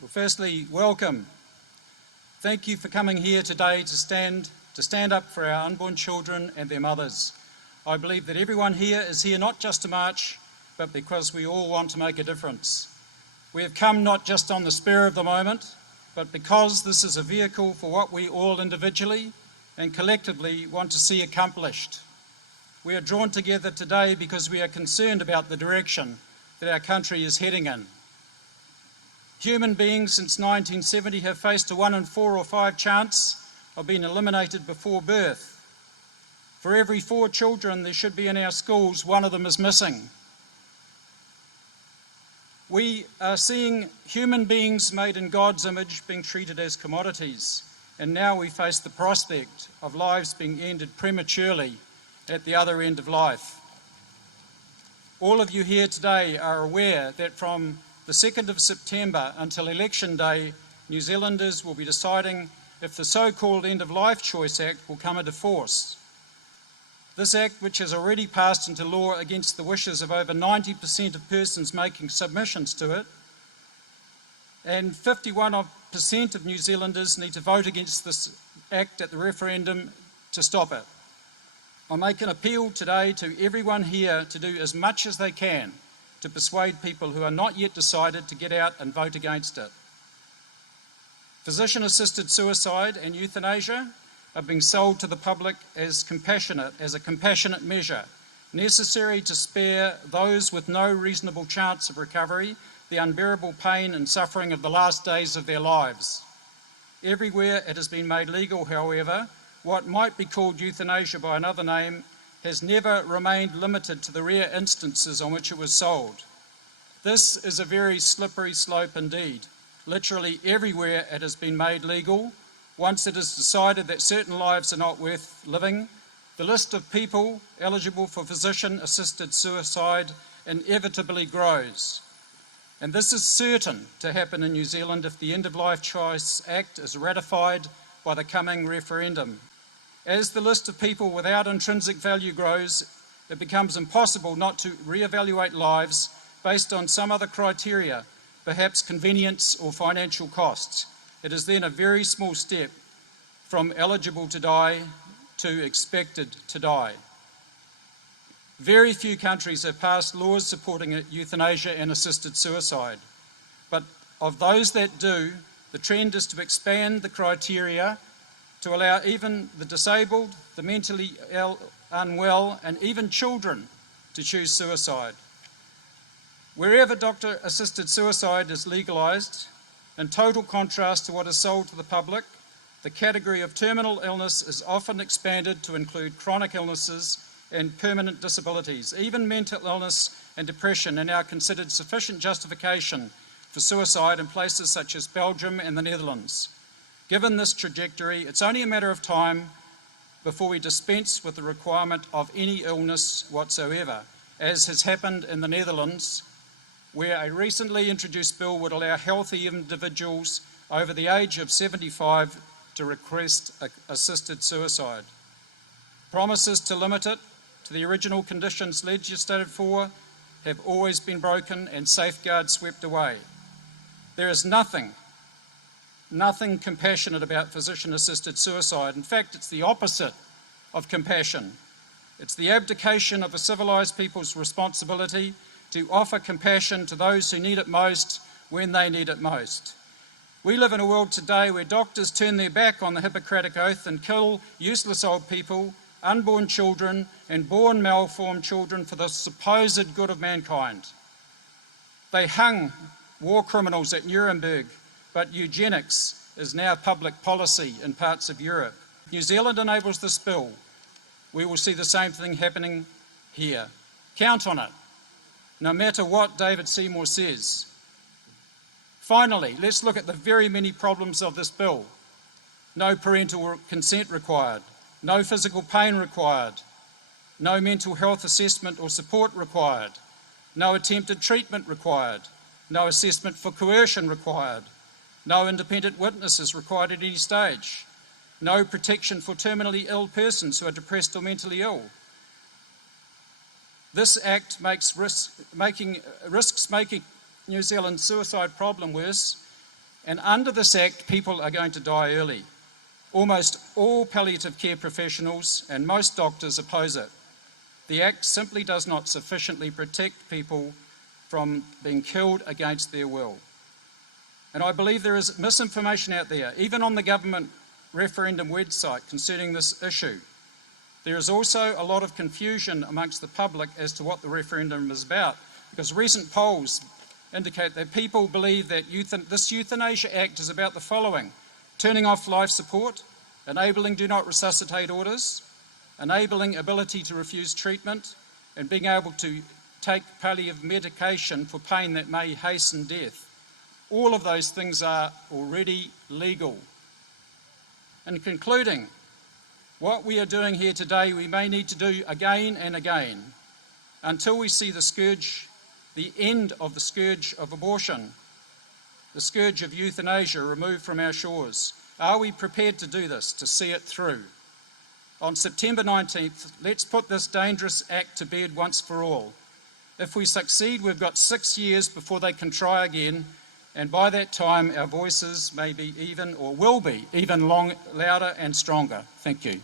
Well, firstly, welcome. Thank you for coming here today to stand up for our unborn children and their mothers. I believe that everyone here is here not just to march, but because we all want to make a difference. We have come not just on the spur of the moment, but because this is a vehicle for what we all individually and collectively want to see accomplished. We are drawn together today because we are concerned about the direction that our country is heading in. Human beings since 1970 have faced a 1 in 4 or 5 chance of being eliminated before birth. For every 4 children there should be in our schools, one of them is missing. We are seeing human beings made in God's image being treated as commodities, and now we face the prospect of lives being ended prematurely at the other end of life. All of you here today are aware that from the 2nd of September until Election Day, New Zealanders will be deciding if the so-called End of Life Choice Act will come into force. This act, which has already passed into law against the wishes of over 90% of persons making submissions to it, and 51% of New Zealanders need to vote against this act at the referendum to stop it. I make an appeal today to everyone here to do as much as they can to persuade people who are not yet decided to get out and vote against it. Physician-assisted suicide and euthanasia are being sold to the public as a compassionate measure, necessary to spare those with no reasonable chance of recovery the unbearable pain and suffering of the last days of their lives. Everywhere it has been made legal, however, what might be called euthanasia by another name has never remained limited to the rare instances on which it was sold. This is a very slippery slope indeed. Literally everywhere it has been made legal, once it is decided that certain lives are not worth living, the list of people eligible for physician-assisted suicide inevitably grows. And this is certain to happen in New Zealand if the End of Life Choice Act is ratified by the coming referendum. As the list of people without intrinsic value grows, it becomes impossible not to re-evaluate lives based on some other criteria, perhaps convenience or financial costs. It is then a very small step from eligible to die to expected to die. Very few countries have passed laws supporting euthanasia and assisted suicide, but of those that do, the trend is to expand the criteria to allow even the disabled, the mentally unwell, and even children to choose suicide. Wherever doctor-assisted suicide is legalised, in total contrast to what is sold to the public, the category of terminal illness is often expanded to include chronic illnesses and permanent disabilities. Even mental illness and depression are now considered sufficient justification for suicide in places such as Belgium and the Netherlands. Given this trajectory, it's only a matter of time before we dispense with the requirement of any illness whatsoever, as has happened in the Netherlands, where a recently introduced bill would allow healthy individuals over the age of 75 to request assisted suicide. Promises to limit it to the original conditions legislated for have always been broken and safeguards swept away. There is nothing compassionate about physician-assisted suicide. In fact, it's the opposite of compassion. It's the abdication of a civilised people's responsibility to offer compassion to those who need it most when they need it most. We live in a world today where doctors turn their back on the Hippocratic Oath and kill useless old people, unborn children, and born malformed children for the supposed good of mankind. They hung war criminals at Nuremberg, but eugenics is now public policy in parts of Europe. New Zealand enables this bill. We will see the same thing happening here. Count on it, no matter what David Seymour says. Finally, let's look at the very many problems of this bill. No parental consent required, no physical pain required, no mental health assessment or support required, no attempted treatment required, no assessment for coercion required, no independent witnesses required at any stage, no protection for terminally ill persons who are depressed or mentally ill. This Act risks making New Zealand's suicide problem worse And under this Act, people are going to die early. Almost all palliative care professionals and most doctors oppose it. The Act simply does not sufficiently protect people from being killed against their will. And I believe there is misinformation out there, even on the government referendum website concerning this issue. There is also a lot of confusion amongst the public as to what the referendum is about, because recent polls indicate that people believe that this Euthanasia Act is about the following: turning off life support, enabling do not resuscitate orders, enabling ability to refuse treatment, and being able to take palliative medication for pain that may hasten death. All of those things are already legal. In concluding, what we are doing here today we may need to do again and again until we see the end of the scourge of abortion, the scourge of euthanasia removed from our shores. Are we prepared to do this, to see it through? On September 19th, let's put this dangerous act to bed once for all. If we succeed, we've got 6 years before they can try again, and by that time our voices may be even, or will be, even louder and stronger. Thank you.